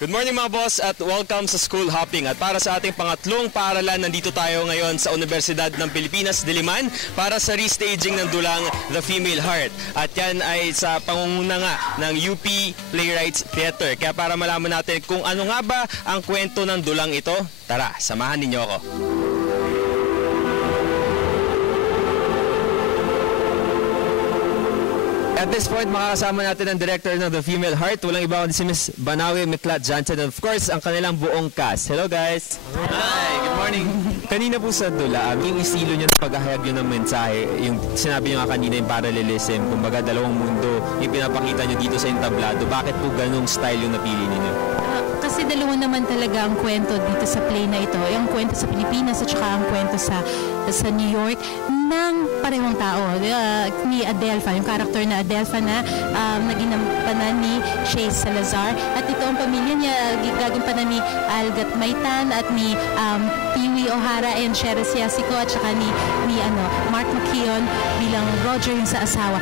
Good morning mga boss at welcome sa School Hopping. At para sa ating pangatlong paaralan, nandito tayo ngayon sa Universidad ng Pilipinas, Diliman para sa restaging ng dulang The Female Heart. At yan ay sa pangunguna nga ng UP Playwrights Theater. Kaya para malaman natin kung ano nga ba ang kwento ng dulang ito, tara, samahan ninyo ako. At this point, makakasama natin ang director ng The Female Heart. Walang iba kundi si Miss Banawe Miclat-Jansen and of course, ang kanilang buong cast. Hello guys! Hi! Good morning! Kanina po sa dula, yung estilo niyo na paghahayag yun ng mensahe, yung sinabi niyo nga kanina yung parallelism, kumbaga dalawang mundo, yung pinapakita niyo dito sa entablado. Bakit po ganung style yung napili niyo? Kasi dalawa naman talaga ang kwento dito sa play na ito. Yung kwento sa Pilipinas at saka ang kwento sa New York ng parehong tao. Ni Adelpha, yung character na Adelpha na naginampanan ni Shay Salazar. At ito ang pamilya niya, gagampanan ni Algat Maitan at ni Piwi O'Hara and Shera Siasico at saka ni Mark McKeon bilang Roger yung sa asawa.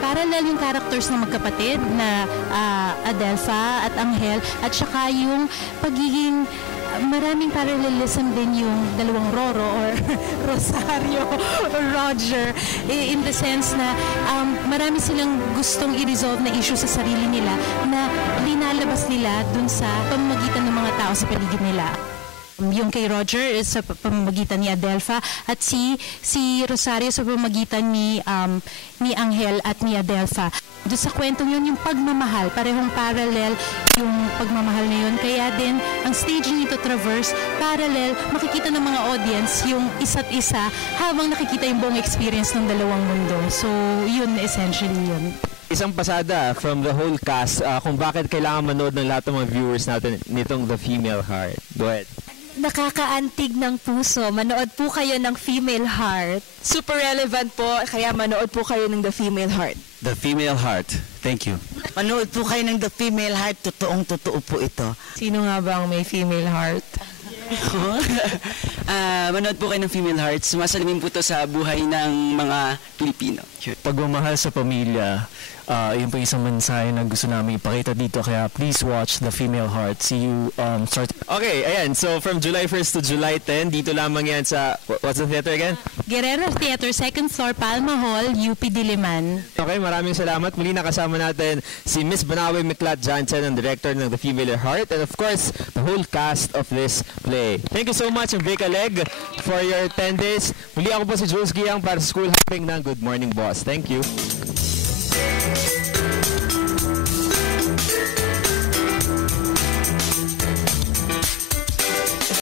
Parallel yung characters na magkapatid na Adelpha at Angel at saka yung pagiging maraming parallelism din yung dalawang Roro or Rosario or Roger in the sense na marami silang gustong i-resolve na issue sa sarili nila na linalabas nila dun sa pamamagitan ng mga tao sa paligid nila. Yung kay Roger is sa pamamagitan ni Adelpha at si Rosario sa pamamagitan ni Angel at ni Adelpha. Doon sa kwentong yun, yung pagmamahal, parehong parallel yung pagmamahal na yun. Kaya din, ang staging nito traverse, parallel, makikita ng mga audience yung isa't isa habang nakikita yung buong experience ng dalawang mundo. So, yun, essentially yun. Isang pasada from the whole cast kung bakit kailangan manood ng lahat ng mga viewers natin nitong The Female Heart. Go ahead. Nakakaantig ng puso. Manood po kayo ng Female Heart. Super relevant po, kaya manood po kayo ng The Female Heart. The Female Heart. Thank you. Manood po kayo ng The Female Heart. Totoong-totoo po ito. Sino nga ba ang may female heart? Manood po kayo ng Female Heart. Sumasalamin po ito sa buhay ng mga Pilipino. Pagmamahal sa pamilya, yun po isang mensahe na gusto namin ipakita dito. Kaya please watch The Female Heart. See you start. Okay, ayan. So from July 1st to July 10, dito lamang yan sa, what's the theater again? Guerrero Theater, 2nd floor, Palma Hall, UP Diliman. Okay, maraming salamat. Muli nakasama natin si Miss Banawe Miclat-Jansen, ang director ng The Female Heart, and of course, the whole cast of this play. Thank you so much, and break a leg for your 10 days. Muli ako po si Jules Giang para sa School Hopping ng Good Morning Boss. Thank you.